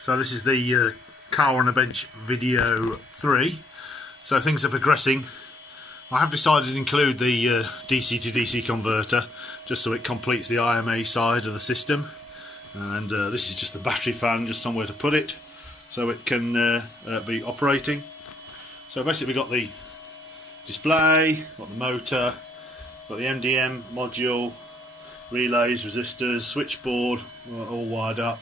So this is the car on a bench video 3. So things are progressing. I have decided to include the DC to DC converter just so it completes the IMA side of the system. And this is just the battery fan, just somewhere to put it so it can be operating. So basically we've got the display, got the motor, got the MDM module, relays, resistors, switchboard all wired up.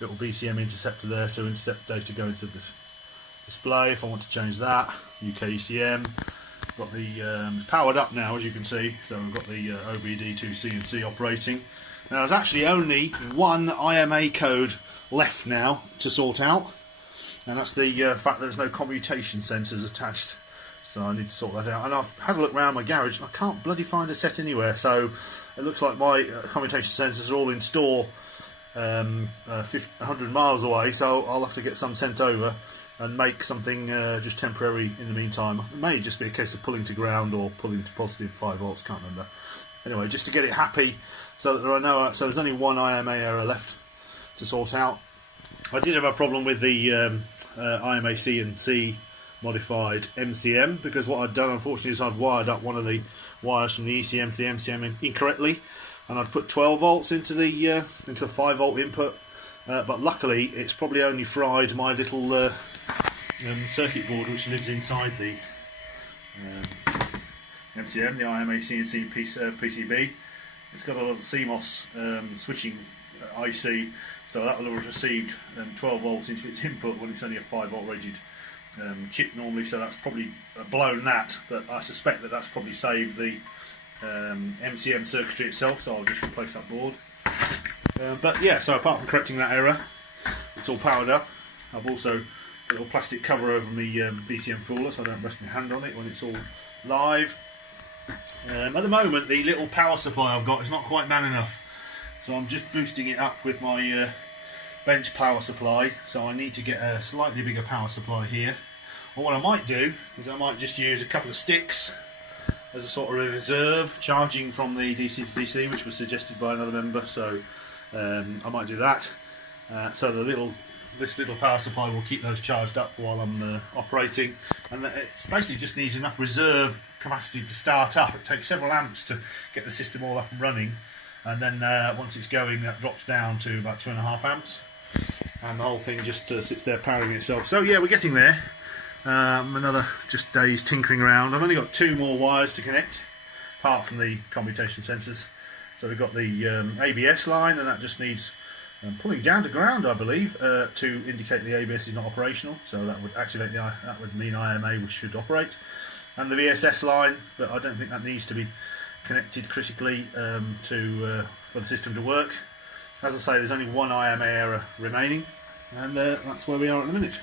Little BCM interceptor there to intercept data going to the display if I want to change that. UK ECM. Got the it's powered up now, as you can see. So we've got the obdiic&c operating. Now there's actually only one IMA code left now to sort out, and that's the fact that there's no commutation sensors attached. So I need to sort that out. And I've had a look around my garage and I can't bloody find a set anywhere. So it looks like my commutation sensors are all in store 100 miles away. So I'll have to get some sent over and make something just temporary in the meantime. It may just be a case of pulling to ground or pulling to positive 5 volts, can't remember. Anyway, just to get it happy so that there are no, so there's only one IMA error left to sort out. I did have a problem with the imac&c modified MCM, because what I'd done unfortunately is I'd wired up one of the wires from the ECM to the MCM incorrectly, and I'd put 12 volts into the into a 5 volt input, but luckily it's probably only fried my little circuit board which lives inside the MCM, the imac&c PCB. It's got a little CMOS switching IC, so that will have received 12 volts into its input when it's only a 5 volt rated chip normally, so that's probably blown that, but I suspect that that's probably saved the MCM circuitry itself, so I'll just replace that board. But yeah, so apart from correcting that error, it's all powered up. I've also got a little plastic cover over my BCM fooler so I don't rest my hand on it when it's all live. At the moment the little power supply I've got is not quite man enough, so I'm just boosting it up with my bench power supply, so I need to get a slightly bigger power supply here. Or what I might do is I might just use a couple of sticks as a sort of reserve, charging from the DC to DC, which was suggested by another member, so I might do that. So this little power supply will keep those charged up while I'm operating, and it basically just needs enough reserve capacity to start up. It takes several amps to get the system all up and running, and then once it's going that drops down to about 2.5 amps, and the whole thing just sits there powering itself. So yeah, we're getting there. Another just days tinkering around. I've only got 2 more wires to connect apart from the commutation sensors. So we've got the ABS line, and that just needs pulling down to ground, I believe, to indicate the ABS is not operational, so that would activate that would mean IMA should operate. And the VSS line, but I don't think that needs to be connected critically for the system to work. As I say, there's only one IMA error remaining, and that's where we are at the minute.